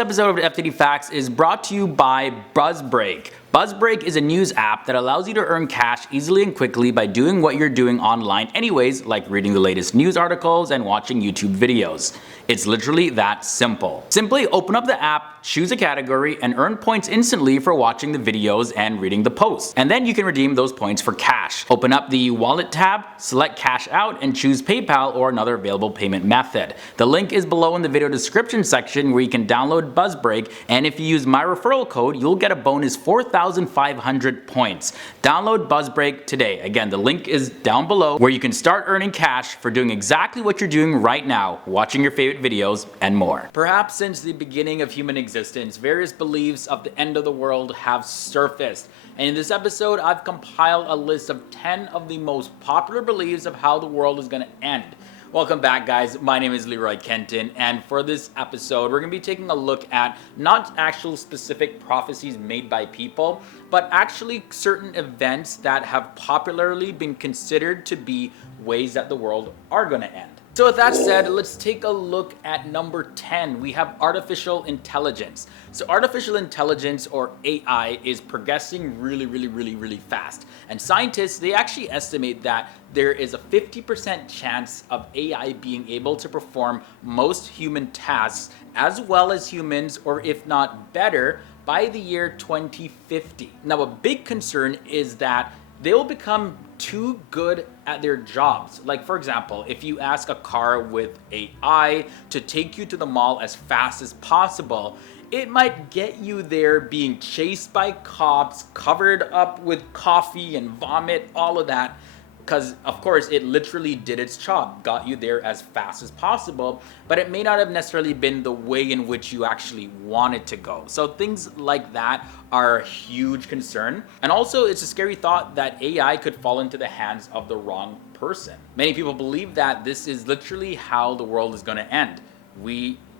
episode of FTD Facts is brought to you by BuzzBreak. BuzzBreak is a news app that allows you to earn cash easily and quickly by doing what you're doing online anyways, like reading the latest news articles and watching YouTube videos. It's literally that simple. Simply open up the app, choose a category, and earn points instantly for watching the videos and reading the posts. And then you can redeem those points for cash. Open up the Wallet tab, select Cash Out, and choose PayPal or another available payment method. The link is below in the video description section where you can download BuzzBreak, and if you use my referral code, you'll get a bonus 4,500 points. Download BuzzBreak today. Again, the link is down below where you can start earning cash for doing exactly what you're doing right now, watching your favorite videos and more. Perhaps since the beginning of human existence, various beliefs of the end of the world have surfaced. And in this episode, I've compiled a list of 10 of the most popular beliefs of how the world is going to end. Welcome back, guys. My name is Leroy Kenton, and for this episode, we're going to be taking a look at not actual specific prophecies made by people, but actually certain events that have popularly been considered to be ways that the world are going to end. So with that said, let's take a look at number 10. We have artificial intelligence. So artificial intelligence, or AI, is progressing really fast. And scientists, they actually estimate that there is a 50% chance of AI being able to perform most human tasks as well as humans, or if not better, by the year 2050. Now, a big concern is that they will become too good at their jobs. Like, for example, if you ask a car with AI to take you to the mall as fast as possible, it might get you there being chased by cops, covered up with coffee and vomit, all of that. Because, of course, it literally did its job, got you there as fast as possible, but it may not have necessarily been the way in which you actually wanted to go. So things like that are a huge concern. And also, it's a scary thought that AI could fall into the hands of the wrong person. Many people believe that this is literally how the world is going to end.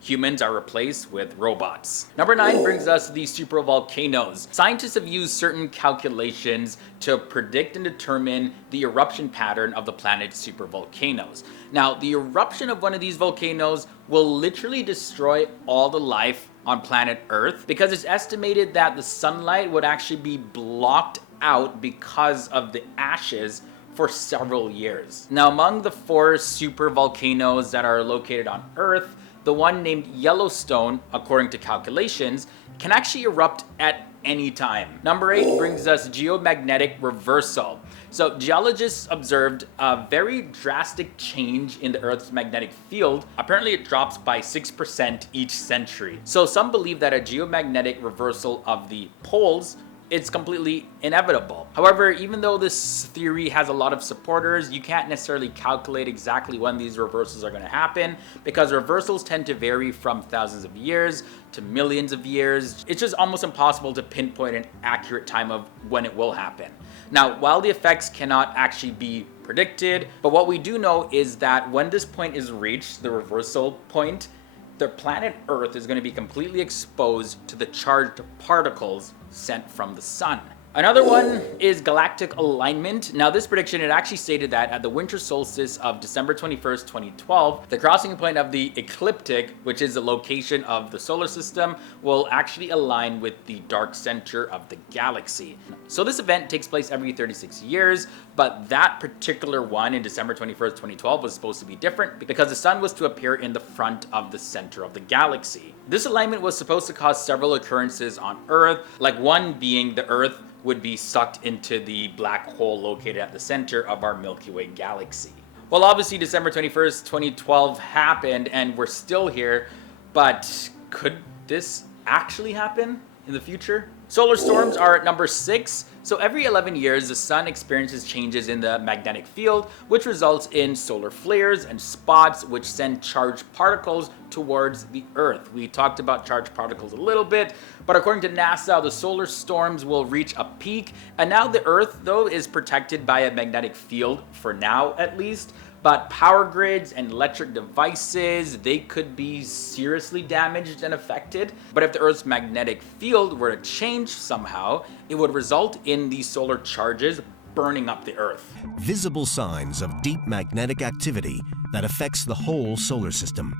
Humans are replaced with robots. Number 9 brings us the supervolcanoes. Scientists have used certain calculations to predict and determine the eruption pattern of the planet's supervolcanoes. Now, the eruption of one of these volcanoes will literally destroy all the life on planet Earth, because it's estimated that the sunlight would actually be blocked out because of the ashes for several years. Now, among the 4 supervolcanoes that are located on Earth, the one named Yellowstone, according to calculations, can actually erupt at any time. Number 8 brings us geomagnetic reversal. So geologists observed a very drastic change in the Earth's magnetic field. Apparently it drops by 6% each century. So some believe that a geomagnetic reversal of the poles, it's completely inevitable. However, even though this theory has a lot of supporters, you can't necessarily calculate exactly when these reversals are going to happen, because reversals tend to vary from thousands of years to millions of years. It's just almost impossible to pinpoint an accurate time of when it will happen. Now, while the effects cannot actually be predicted, but what we do know is that when this point is reached, the reversal point, the planet Earth is going to be completely exposed to the charged particles sent from the sun. Another one is Galactic Alignment. Now, this prediction, it actually stated that at the winter solstice of December 21st, 2012, the crossing point of the ecliptic, which is the location of the solar system, will actually align with the dark center of the galaxy. So this event takes place every 36 years, but that particular one in December 21st, 2012 was supposed to be different because the sun was to appear in the front of the center of the galaxy. This alignment was supposed to cause several occurrences on Earth, like one being the Earth would be sucked into the black hole located at the center of our Milky Way galaxy. Well, obviously December 21st, 2012 happened and we're still here, but could this actually happen in the future? Solar storms are at number 6. So every 11 years, the sun experiences changes in the magnetic field, which results in solar flares and spots, which send charged particles towards the Earth. We talked about charged particles a little bit, but according to NASA, the solar storms will reach a peak. And now the Earth, though, is protected by a magnetic field, for now at least. But power grids and electric devices, they could be seriously damaged and affected. But if the Earth's magnetic field were to change somehow, it would result in these solar charges burning up the Earth. Visible signs of deep magnetic activity that affects the whole solar system.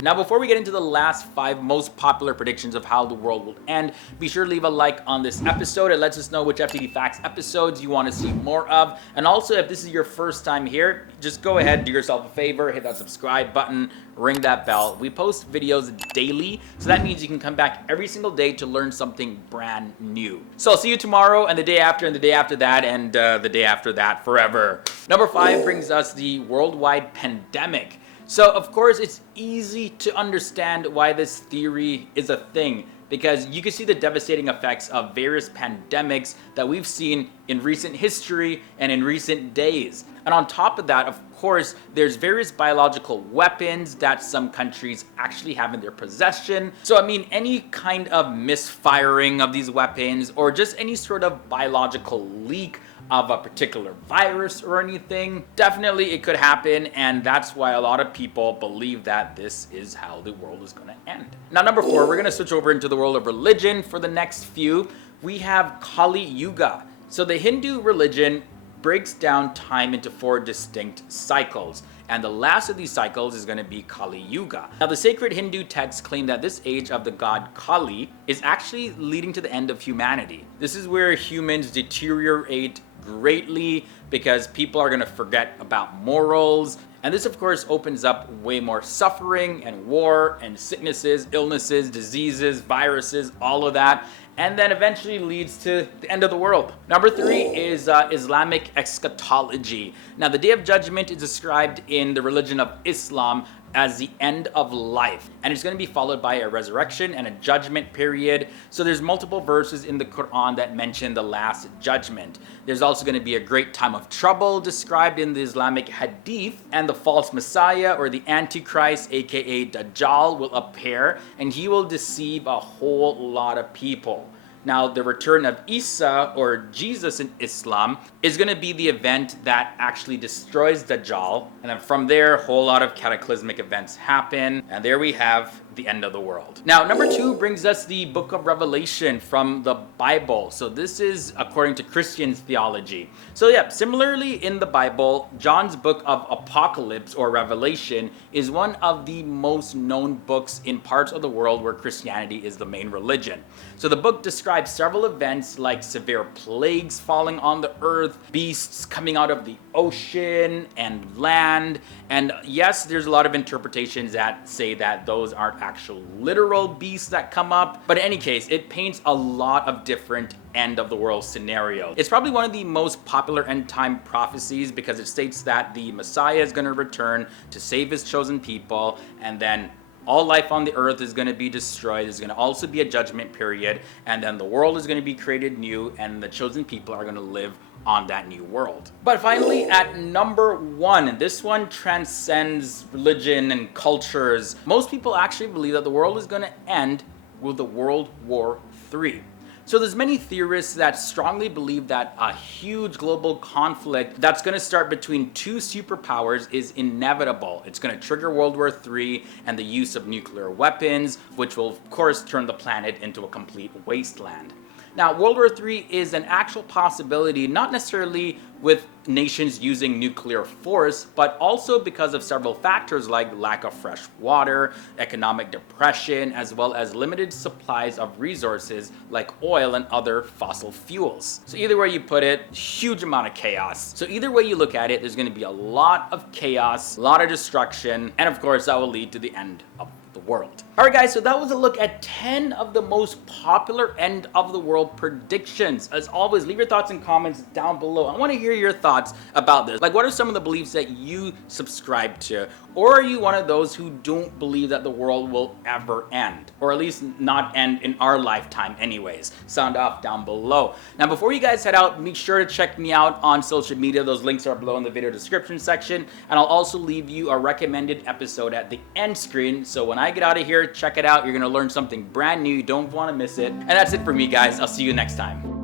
Now, before we get into the last 5 most popular predictions of how the world will end, be sure to leave a like on this episode. It lets us know which FTD Facts episodes you want to see more of. And also, if this is your first time here, just go ahead, do yourself a favor, hit that subscribe button, ring that bell. We post videos daily, so that means you can come back every single day to learn something brand new. So I'll see you tomorrow, and the day after, and the day after that, and the day after that, forever. Number 5 brings us the worldwide pandemic. So, of course, it's easy to understand why this theory is a thing, because you can see the devastating effects of various pandemics that we've seen in recent history and in recent days. And on top of that, of course, there's various biological weapons that some countries actually have in their possession. So, I mean, any kind of misfiring of these weapons or just any sort of biological leak of a particular virus or anything, definitely it could happen, and that's why a lot of people believe that this is how the world is going to end. Now, number 4, we're going to switch over into the world of religion for the next few. We have Kali Yuga. So the Hindu religion breaks down time into 4 distinct cycles, and the last of these cycles is going to be Kali Yuga. Now, the sacred Hindu texts claim that this age of the god Kali is actually leading to the end of humanity. This is where humans deteriorate greatly because people are going to forget about morals. And this, of course, opens up way more suffering and war and sicknesses, illnesses, diseases, viruses, all of that. And then eventually leads to the end of the world. Number 3 is Islamic Eschatology. Now, the Day of Judgment is described in the religion of Islam as the end of life, and it's going to be followed by a resurrection and a judgment period. So there's multiple verses in the Quran that mention the last judgment. There's also going to be a great time of trouble described in the Islamic Hadith, and the false Messiah or the Antichrist, aka Dajjal, will appear, and he will deceive a whole lot of people. Now, the return of Isa, or Jesus in Islam, is going to be the event that actually destroys Dajjal. And then from there, a whole lot of cataclysmic events happen. And there we have the end of the world. Now, number 2 brings us the book of Revelation from the Bible. So this is according to Christian theology. So yeah, similarly in the Bible, John's book of Apocalypse or Revelation is one of the most known books in parts of the world where Christianity is the main religion. So the book describes several events like severe plagues falling on the earth, beasts coming out of the ocean and land. And yes, there's a lot of interpretations that say that those aren't actual literal beasts that come up. But in any case, it paints a lot of different end of the world scenarios. It's probably one of the most popular end time prophecies because it states that the Messiah is going to return to save his chosen people, and then all life on the earth is going to be destroyed. There's going to also be a judgment period, and then the world is going to be created new, and the chosen people are going to live on that new world. But finally, at number 1, and this one transcends religion and cultures, most people actually believe that the world is going to end with the World War III. So there's many theorists that strongly believe that a huge global conflict that's going to start between 2 superpowers is inevitable. It's going to trigger World War III and the use of nuclear weapons, which will of course turn the planet into a complete wasteland. Now, World War III is an actual possibility, not necessarily with nations using nuclear force, but also because of several factors like lack of fresh water, economic depression, as well as limited supplies of resources like oil and other fossil fuels. So either way you put it, huge amount of chaos. So either way you look at it, there's going to be a lot of chaos, a lot of destruction, and of course that will lead to the end of the world. Alright guys, so that was a look at 10 of the most popular end of the world predictions. As always, leave your thoughts and comments down below. I want to hear your thoughts about this. Like, what are some of the beliefs that you subscribe to? Or are you one of those who don't believe that the world will ever end? Or at least not end in our lifetime anyways? Sound off down below. Now, before you guys head out, make sure to check me out on social media. Those links are below in the video description section. And I'll also leave you a recommended episode at the end screen. So when I get out of here, check it out. You're going to learn something brand new. You don't want to miss it. And that's it for me, guys. I'll see you next time.